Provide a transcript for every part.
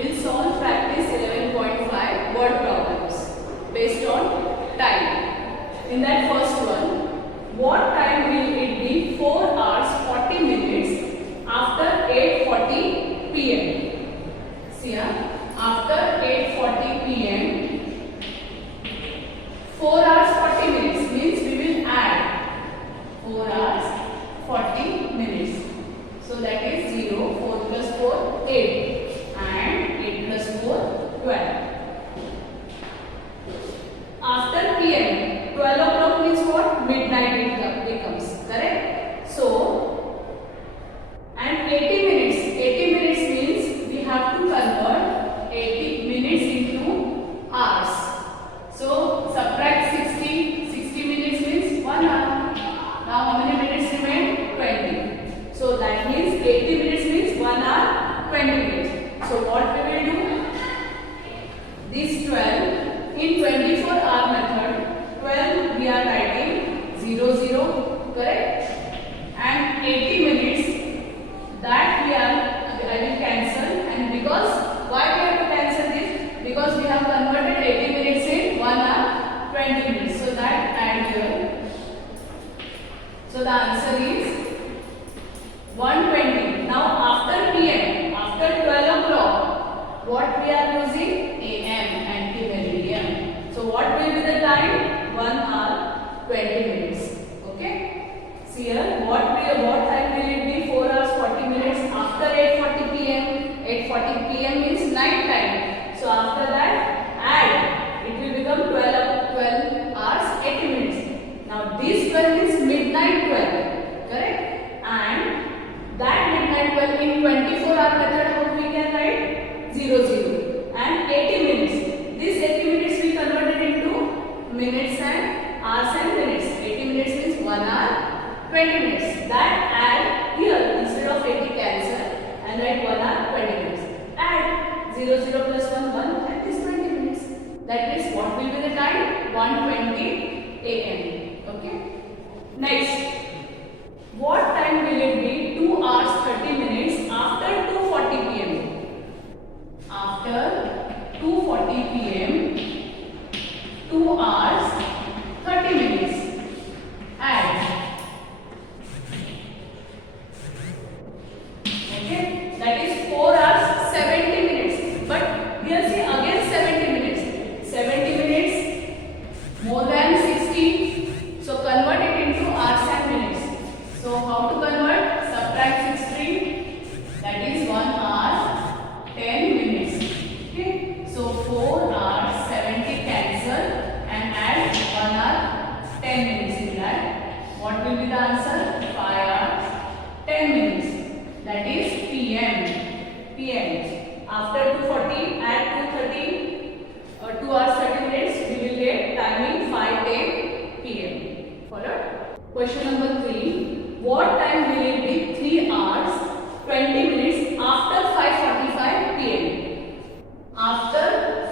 We'll solve practice 11.5 word problems based on time. In that first one, what time will it be 4 hours 40 minutes after 8:40 p.m. See here, after 8:40 p.m. 4 hours 40 minutes means we will add 4 hours 40 minutes. So that is 0, 4 plus 4, 8 and 8 plus 4, 12. After PM, 12 o'clock means what? Midnight it becomes, correct? So, and 80 minutes means we have to convert 80 minutes into hours. So, subtract 60 minutes means 1 hour. Now, how many minutes remain? 20. So, that means 80 minutes means 1 hour, 20 minutes. So, what we will do? This 12 in 24-hour method, 12 we are writing 0, 0, correct? And 80 minutes that I will cancel, and because why we have to cancel this? Because we have converted 80 minutes in 1 hour 20 minutes. So that add here. So the answer is 120. Now after PM, after 12 o'clock, what we are using? AM, anti-meridian. So what will be the time? 1 hour 20 minutes. Okay. See here, what time will it be? 4 hours 40 minutes after 8:40 p.m. 8:40 p.m. means night time. So after that, add. It will become 12 hours 80 minutes. Now this 12 is midnight 12, correct? And that midnight 12 in 24-hour method, how we can write? 0, 0. And 80 minutes. This 80 minutes we converted into minutes and hours and minutes. 80 minutes means 1 hour 20 minutes. That add here, instead of 80 cancel and write 1 hour 20 minutes. Add 0, 0 plus 1, 1, that is 20 minutes. That is what will be the time? 1:20 AM. Okay. Next, what time will it be? 2 hours 30 minutes after 2:40 p.m. After 2:40 p.m. 2 hours 30 minutes. Add. Okay, that is 4 hours 70 minutes. But here see again 70 minutes. 70 minutes more than 60. So convert it into hours and minutes. So how to convert? Subtract 60. That is 1 hour 10 minutes. Okay. So 4 hours 70 cancel and add 1 hour 10 minutes in that. What will be the answer? 5 hours 10 minutes. That is PM. PM. After 2:40 add 2:30 or 2 hours 30 minutes, we will get timing 5:10 PM. Followed? Question number 3. What time will it be? 3 hours 20 minutes after 5:45 PM. After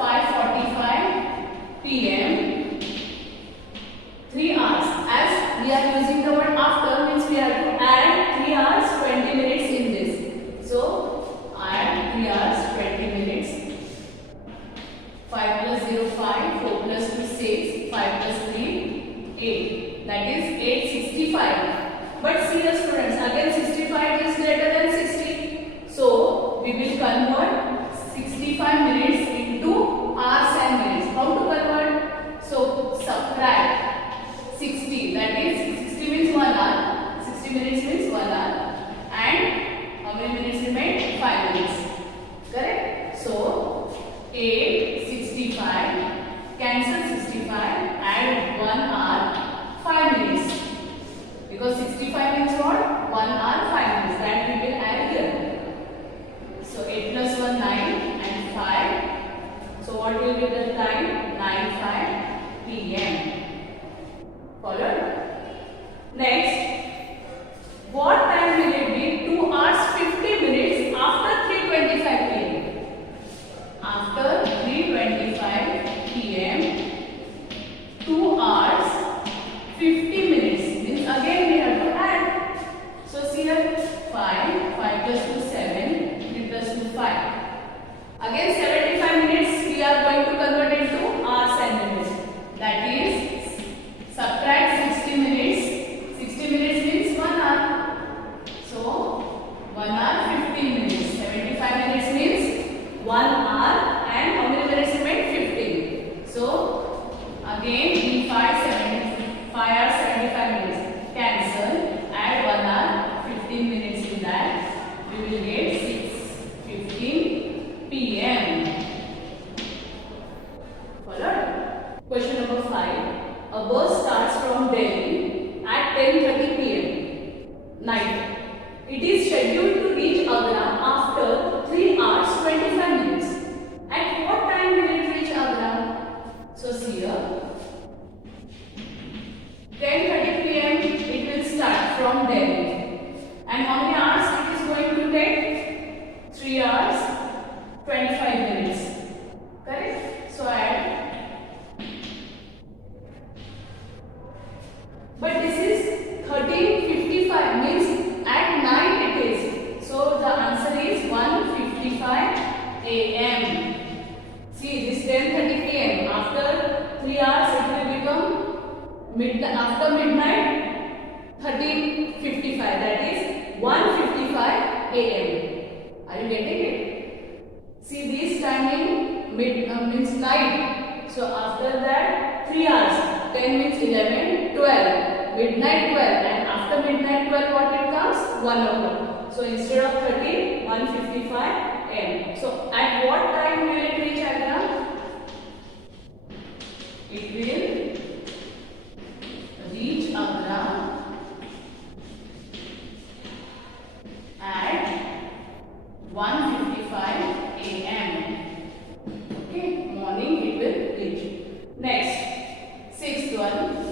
5:45 PM, 3 hours. As we are using the word after, means we have to add 3 hours 20 minutes in this. So add 3 hours 20 minutes. 5 plus 0, 5. 4 plus 2, 6. 5 plus 3, 8. That is 8:65. But see here students, again 65 is greater than 60. So we will convert 65 minutes into hours and minutes. How to convert? So subtract 60. That is 60 means 1 hour. 60 minutes means 1 hour. And how many minutes remain? 5 minutes. Correct? So 8:65. Cancel 65. Add 1 hour 5 minutes. Because 65 means what? 1 hour 5 minutes. That we will add here. So 8 plus 1, 9 and 5. So what will be the time? 9:05 PM. Followed? Next, Again 75 minutes we are going to convert into hours and minutes. That is, subtract 60 minutes. 60 minutes means 1 hour. So 1 hour 15 minutes. 75 minutes means 1 hour and how many minutes remain? 15. So again we find 5 hours 75 minutes. Cancel. Add 1 hour 15 minutes to that. We will get 6:15 p.m. Followed? Question number 5. A bus starts from Delhi at 10:30 p.m. night. It is scheduled to reach Agra after 3 hours 25 minutes. At what time will it reach Agra? So see here. 10:30 p.m. it will start from Delhi. And how many hours it is going to take? 3 hours 25 minutes. Correct? So add. But this is 13:55 means at night it is. So the answer is 1:55 a.m. See, this 10:30 p.m. After 3 hours it will become after midnight 13:55. That is 1:55 a.m. Are you getting it? See, this timing means night. So after that 3 hours. 10 means 11, 12. Midnight 12. And after midnight 12 what it comes? 1 o'clock. So instead of 13, 1:55 a.m. So at what time will it reach Agra? It will reach Agra at 1:55 a.m. Okay, morning it will reach. Next, 6th one.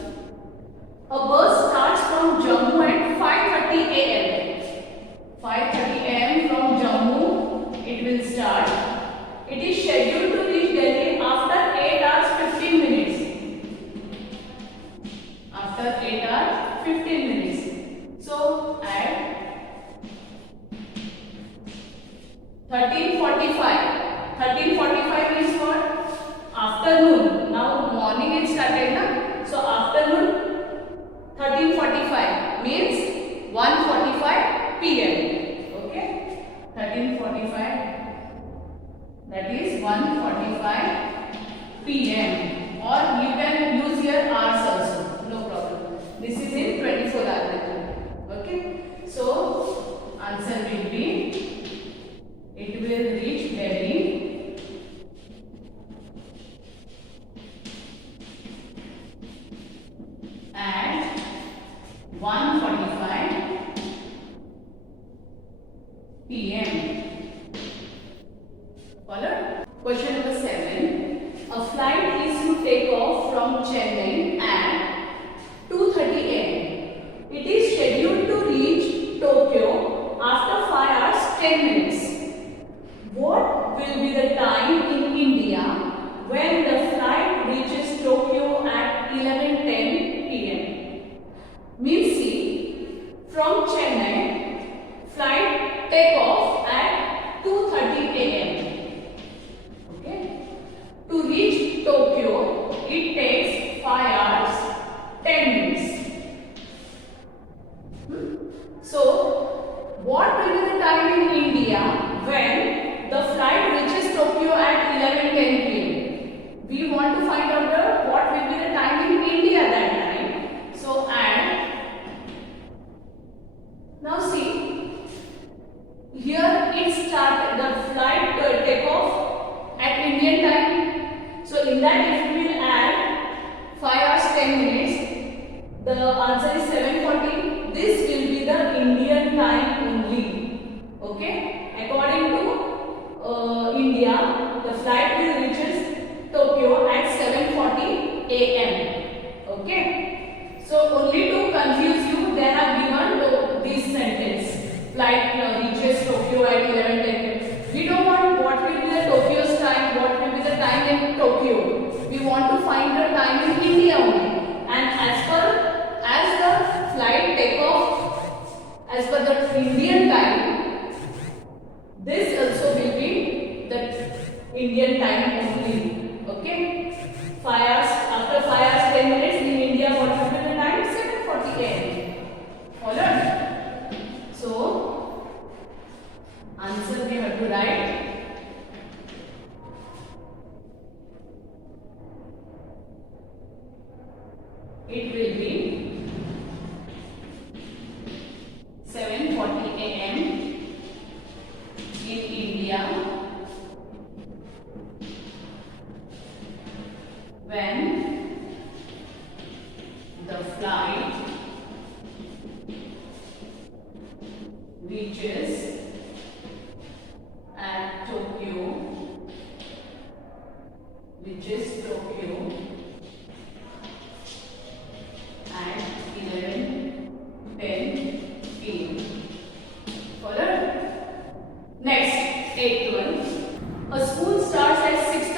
A bus starts from Jammu at 5:30 a.m. 5:30 a.m. from Jammu it will start. It is scheduled to reach Delhi after 8 hours 15 minutes. After 8 hours 15 minutes. So add 13:45. 13:45 means what? Afternoon. Now morning it started na. So afternoon 13:45 means 1:45 p.m. Okay. 13:45. That is 1:45 p.m. Or you can use your hours also. No problem. This is in 24-hour method. Okay. So answer will be, it will reach Delhi at 1:45 p.m. Followed? Question number 7. A flight is to take off from Chennai at 2:30 a.m. It is scheduled to reach Tokyo after 5 hours 10 minutes. What will be the time in India when the flight reaches Tokyo at 11:10 p.m.? Means see, from Chennai, flight take off at 2:30 a.m. Okay. To reach Tokyo, it takes 5 hours 10 minutes. So, what will be the time in India when the flight reaches Tokyo at 11:10 p.m.? We want to find out what will be the time in India that time. So add. Now see, here it started, the flight take off at Indian time. So in that if we will add 5 hours 10 minutes, the answer is 7:40. This will be the Indian time only. Okay, according to India, the flight will reaches Tokyo at 7:40 a.m. Okay. So only to confuse you, they have given this sentence. Flight reaches Tokyo at 11:10. We don't want what will be the Tokyo's time, what will be the time in Tokyo. We want to find the time in India only. And as the flight takeoff, as per the Indian time, this also will be the Indian time only. Okay. 5 hours, after 5 hours 10 minutes in India, what will be the time? 7:40 a.m. Followed? So answer we have to write. It will be 7:40 a.m. in India when the flight reaches at Tokyo at 11:10 p.m. Followed? Next, 8th one. A school starts at 6